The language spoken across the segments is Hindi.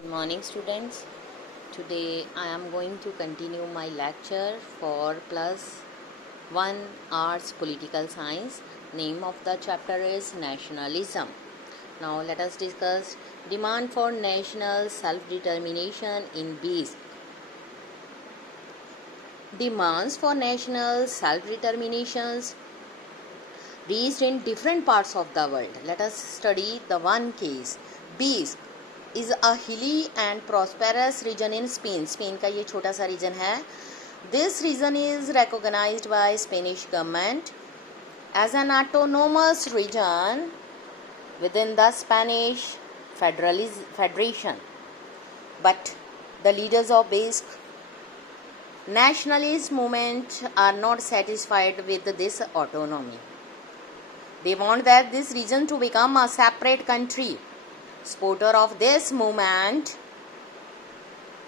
Good morning, students. Today I am going to continue my lecture for plus 1 Arts Political Science. Name of the chapter is Nationalism. Now let us discuss demand for national self-determination in BIS. Demands for national self-determinations raised in different parts of the world. Let us study the one case. BIS is a hilly and prosperous region in Spain. Spain का ये छोटा सा region है. This region is recognized by Spanish government as an autonomous region within the Spanish Federation. But the leaders of Basque nationalist movement are not satisfied with this autonomy. They want that this region to become a separate country. Supporters of this movement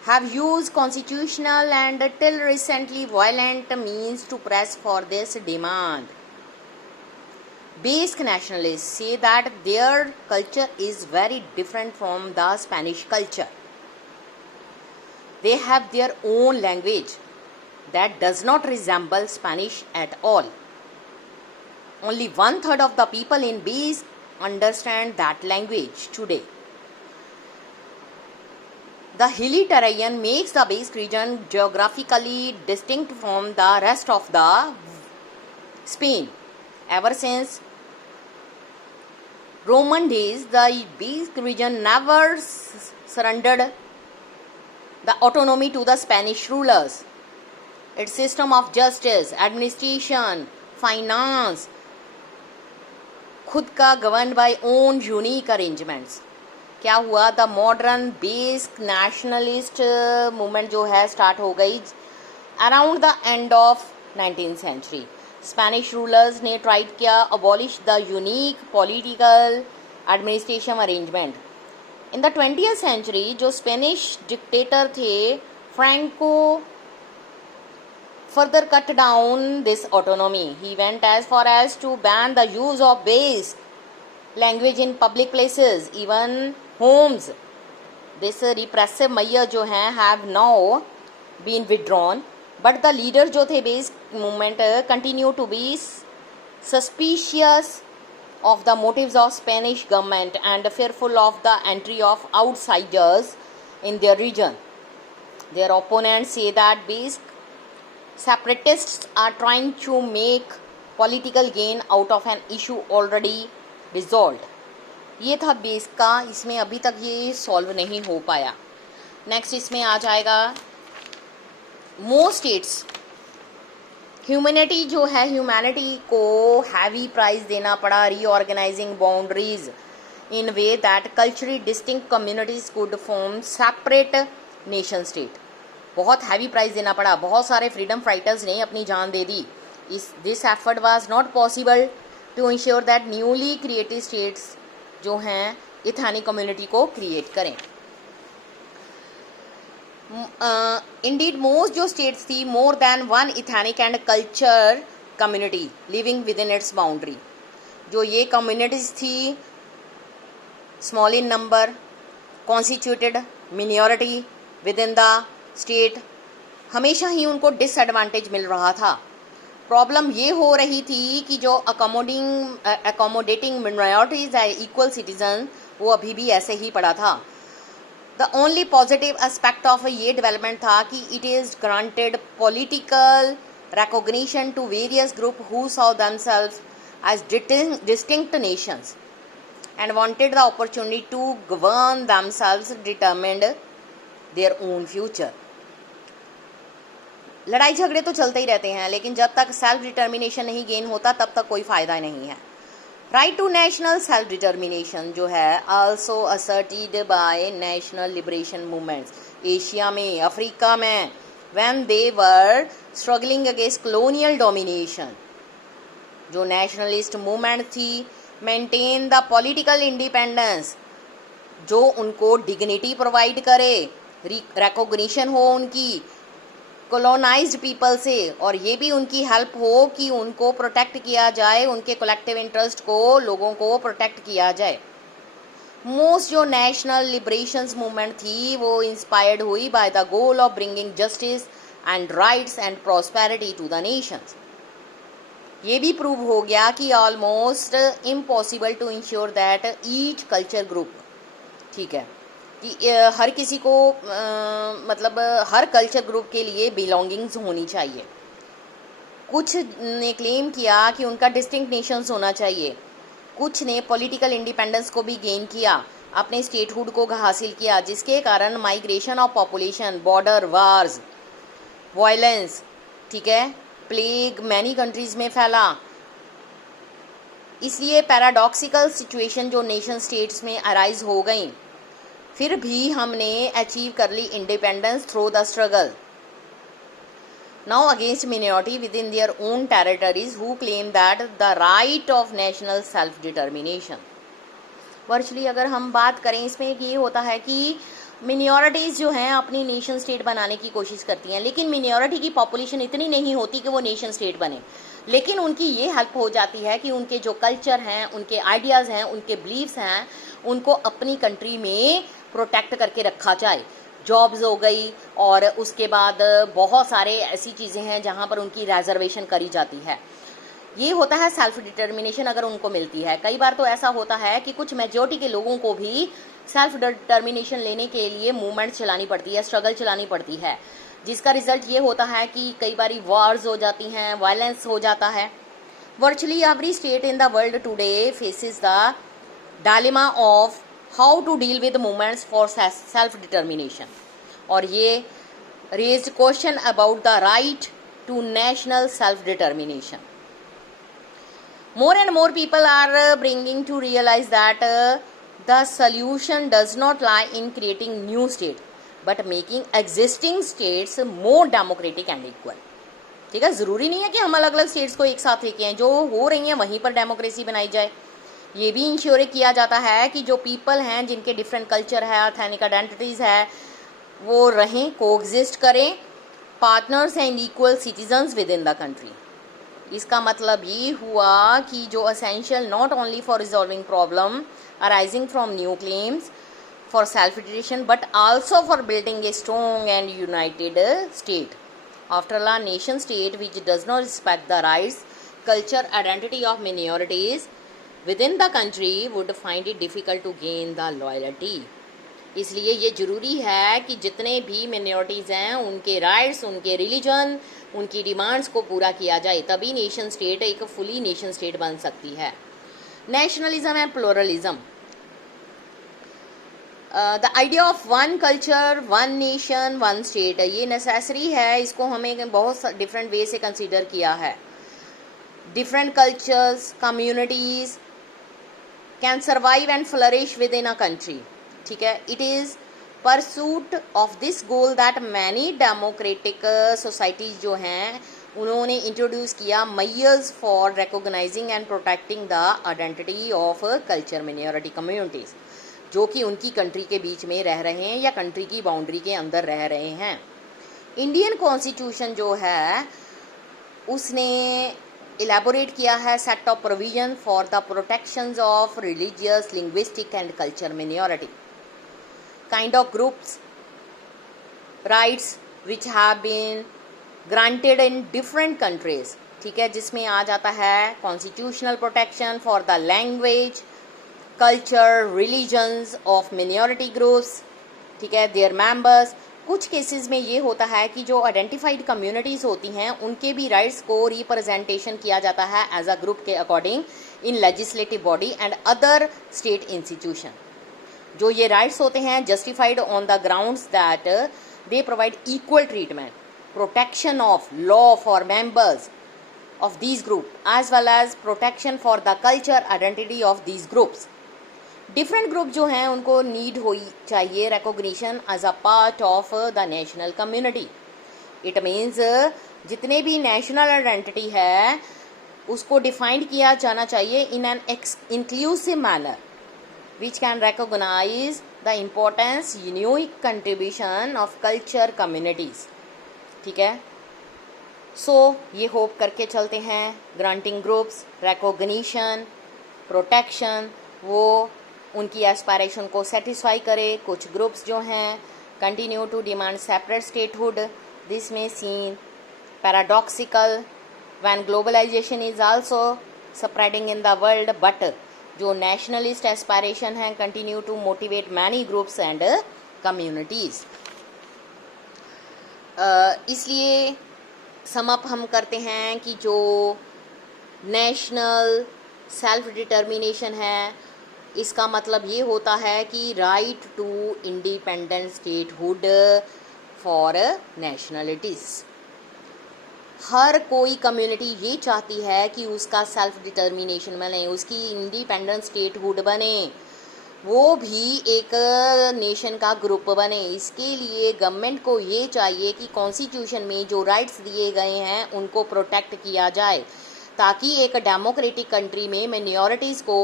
have used constitutional and till recently violent means to press for this demand. Basque nationalists say that their culture is very different from the Spanish culture. They have their own language that does not resemble Spanish at all. Only 1/3 of the people in Basque understand that language today. The hilly terrain makes the Basque region geographically distinct from the rest of the Spain. Ever since Roman days, the Basque region never surrendered the autonomy to the Spanish rulers. Its system of justice, administration, finance, खुद का governed by own unique arrangements. क्या हुआ? The modern Basque nationalist movement जो है स्टार्ट हो गई around the end of 19th century. Spanish rulers ने ट्राइड किया abolish the unique political administration arrangement. In the 20th century जो स्पेनिश डिक्टेटर थे Franco further cut down this autonomy. He went as far as to ban the use of Basque language in public places, even homes. This repressive measure जो हैं have now been withdrawn, but the leaders जो थे Basque movement continue to be suspicious of the motives of Spanish government and fearful of the entry of outsiders in their region. Their opponents say that Basque separatists are trying to make political gain out of an issue already resolved. ये था बेस का, इसमें अभी तक ये सॉल्व नहीं हो पाया. नेक्स्ट इसमें आ जाएगा मोस्ट स्टेट्स. ह्यूमैनिटी जो है ह्यूमैनिटी को हैवी प्राइस देना पड़ा reorganising boundaries in way that culturally distinct communities could form separate nation state. बहुत हैवी प्राइस देना पड़ा. बहुत सारे फ्रीडम फाइटर्स ने अपनी जान दे दी. This effort was not possible to ensure that newly created states जो हैं इथेनिक कम्युनिटी को क्रिएट करें. इंडीड मोस्ट जो स्टेट्स थी more than one ethnic and culture community living within its boundary. जो ये कम्युनिटीज थी small in number constituted minority within the state, हमेशा ही उनको डिसएडवांटेज मिल रहा था. प्रॉब्लम ये हो रही थी कि जो अकोमोडेटिंग मिनॉरिटीज है इक्वल सिटीजन वो अभी भी ऐसे ही पड़ा था. The only positive aspect of ये डेवलपमेंट था कि it is granted political recognition to various group who saw themselves as distinct nations and wanted the opportunity to govern themselves determined their own future. लड़ाई झगड़े तो चलते ही रहते हैं, लेकिन जब तक सेल्फ डिटर्मिनेशन नहीं गेन होता तब तक कोई फ़ायदा नहीं है. Right to national self determination जो है also asserted by national liberation movements Asia में अफ्रीका में when they were struggling against colonial domination. जो नेशनलिस्ट मूवमेंट थी मेंटेन द पॉलिटिकल इंडिपेंडेंस जो उनको डिग्निटी प्रोवाइड करे, रिकॉग्निशन हो उनकी कॉलोनाइज्ड पीपल से, और ये भी उनकी हेल्प हो कि उनको प्रोटेक्ट किया जाए, उनके कलेक्टिव इंटरेस्ट को लोगों को प्रोटेक्ट किया जाए. मोस्ट जो नेशनल लिबरेशंस मूवमेंट थी वो इंस्पायर्ड हुई by the goal of bringing justice and rights and prosperity to the nations. ये भी प्रूव हो गया कि almost impossible to ensure that each culture group, ठीक है, कि हर किसी को मतलब हर कल्चर ग्रुप के लिए बिलोंगिंग्स होनी चाहिए। कुछ ने क्लेम किया कि उनका डिस्टिंक्ट नेशंस होना चाहिए, कुछ ने पॉलिटिकल इंडिपेंडेंस को भी गेन किया, अपने स्टेटहुड को हासिल किया, जिसके कारण migration of population, border wars, violence, ठीक है, प्लेग मैनी कंट्रीज में फैला। इसलिए पैराडॉक्सिकल सिचुएशन जो नेशन स्टेट्स में अराइज हो गई, फिर भी हमने अचीव कर ली independence through the struggle now against minority within their own territories who claim that the right of national self determination. Virtually अगर हम बात करें इसमें ये होता है कि मिनॉरिटीज़ जो हैं अपनी नेशन स्टेट बनाने की कोशिश करती हैं, लेकिन मिनॉरिटी की पॉपुलेशन इतनी नहीं होती कि वो नेशन स्टेट बने, लेकिन उनकी ये हेल्प हो जाती है कि उनके जो कल्चर हैं, उनके आइडियाज़ हैं, उनके बिलीव्स हैं, उनको अपनी कंट्री में प्रोटेक्ट करके रखा जाए। जॉब्स हो गई और उसके बाद बहुत सारे ऐसी चीज़ें हैं जहाँ पर उनकी रिजर्वेशन करी जाती है। ये होता है सेल्फ डिटर्मिनेशन अगर उनको मिलती है। कई बार तो ऐसा होता है कि कुछ मेजॉरिटी के लोगों को भी सेल्फ डिटर्मिनेशन लेने के लिए मूवमेंट चलानी पड़ती है, स्ट्रगल चलानी पड़ती है, जिसका रिजल्ट ये होता है कि कई बारी वॉर्स हो जाती हैं, वायलेंस हो जाता है। Virtually every state in the world today faces the dilemma of how to deal with movements for self determination, और ये raised question about the right to national self determination. More and more people are bringing to realize that the solution does not lie in creating new state, but making existing states more democratic and equal। ठीक है, ज़रूरी नहीं है कि हम अलग अलग स्टेट्स को एक साथ लेके आएं, जो हो रही हैं वहीं पर डेमोक्रेसी बनाई जाए। ये भी इंश्योर किया जाता है कि जो पीपल हैं जिनके डिफरेंट कल्चर है, एथनिक आइडेंटिटीज़ है, वो रहें, कोएग्जिस्ट करें, partners and equal citizens within the country. इसका मतलब ये हुआ कि जो essential not only for resolving problem arising from new claims for self determination but also for building a strong and united state. After all, nation state which does not respect the rights, culture, identity of minorities within the country would find it difficult to gain the loyalty. इसलिए ये ज़रूरी है कि जितने भी मिनॉरिटीज़ हैं उनके राइट्स, उनके रिलीजन, उनकी डिमांड्स को पूरा किया जाए, तभी नेशन स्टेट एक फुली नेशन स्टेट बन सकती है। Nationalism and pluralism, the idea of one culture, one nation, one state, ये नेसेसरी है। इसको हमें बहुत डिफरेंट वे से कंसीडर किया है। Different cultures, communities can survive and flourish with in a country. ठीक है, it is pursuit of this goal that many democratic societies जो हैं उन्होंने इंट्रोड्यूस किया measures for recognising and protecting the identity of culture minority communities, जो कि उनकी कंट्री के बीच में रह रहे हैं या कंट्री की बाउंड्री के अंदर रह रहे हैं। इंडियन कॉन्स्टिट्यूशन जो है उसने इलेबोरेट किया है set of provision for the protections of religious, linguistic and culture minority, kind of groups rights which have been granted in different countries। ठीक है, जिसमें आ जाता है constitutional protection for the language, culture, religions of minority groups, ठीक है, देयर मेंबर्स। कुछ केसेस में ये होता है कि जो आइडेंटिफाइड कम्युनिटीज़ होती हैं उनके भी राइट्स को रिप्रेजेंटेशन किया जाता है एज अ ग्रुप के according in legislative body and other state institution. जो ये राइट्स होते हैं justified on the grounds that they provide equal treatment, protection of law for members of these group as well as protection for the culture identity of these groups. Different group जो हैं उनको नीड हो चाहिए recognition as a part of the national community. It means जितने भी नेशनल आइडेंटिटी है उसको डिफाइंड किया जाना चाहिए in an inclusive manner which can recognize the importance, unique contribution of culture communities। ठीक है, सो ये होप करके चलते हैं ग्रांटिंग ग्रुप्स, recognition, protection वो उनकी एस्पायरेशन को सेटिस्फाई करे। कुछ ग्रुप्स जो हैं continue to demand separate statehood. This में seen paradoxical when globalisation is also spreading in the world, but जो नेशनलिस्ट एस्पायरेशन है continue to motivate many groups and communities. इसलिए समअप हम करते हैं कि जो नेशनल सेल्फ डिटर्मिनेशन है, इसका मतलब ये होता है कि right to independent statehood for nationalities. हर कोई कम्युनिटी ये चाहती है कि उसका सेल्फ डिटर्मिनेशन बने, उसकी इंडिपेंडेंट स्टेटहुड बने, वो भी एक नेशन का ग्रुप बने। इसके लिए गवर्नमेंट को ये चाहिए कि कॉन्स्टिट्यूशन में जो राइट्स दिए गए हैं उनको प्रोटेक्ट किया जाए, ताकि एक डेमोक्रेटिक कंट्री में मिनॉरिटीज़ को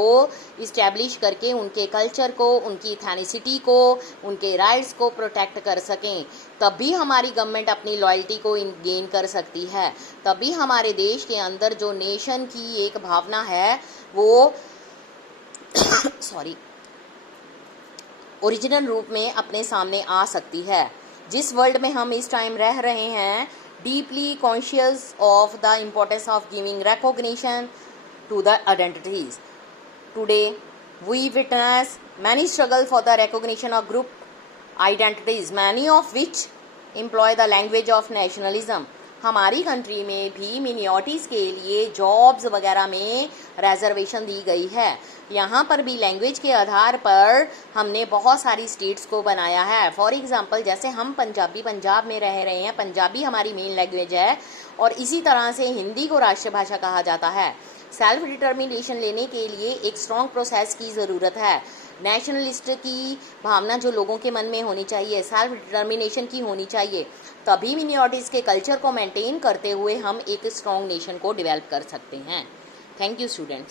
इस्टेब्लिश करके उनके कल्चर को, उनकी एथनिसिटी को, उनके राइट्स को प्रोटेक्ट कर सकें। तभी हमारी गवर्नमेंट अपनी लॉयल्टी को गेन कर सकती है। तभी हमारे देश के अंदर जो नेशन की एक भावना है वो ओरिजिनल रूप में अपने सामने आ सकती है। जिस वर्ल्ड में हम इस टाइम रह रहे हैं, deeply conscious of the importance of giving recognition to the identities. Today, we witness many struggle for the recognition of group identities, many of which employ the language of nationalism. हमारी कंट्री में भी मिनिॉरिटीज़ के लिए जॉब्स वगैरह में रिजर्वेशन दी गई है। यहाँ पर भी लैंग्वेज के आधार पर हमने बहुत सारी स्टेट्स को बनाया है। फॉर एग्जांपल, जैसे हम पंजाब में रह रहे हैं, पंजाबी हमारी मेन लैंग्वेज है, और इसी तरह से हिंदी को राष्ट्रभाषा कहा जाता है। सेल्फ डिटर्मिनेशन लेने के लिए एक स्ट्रॉन्ग प्रोसेस की ज़रूरत है। नेशनलिस्ट की भावना जो लोगों के मन में होनी चाहिए, सेल्फ डिटर्मिनेशन की होनी चाहिए, तभी मिनिॉरिटीज़ के कल्चर को मेंटेन करते हुए हम एक स्ट्रॉन्ग नेशन को डेवलप कर सकते हैं। Thank you students.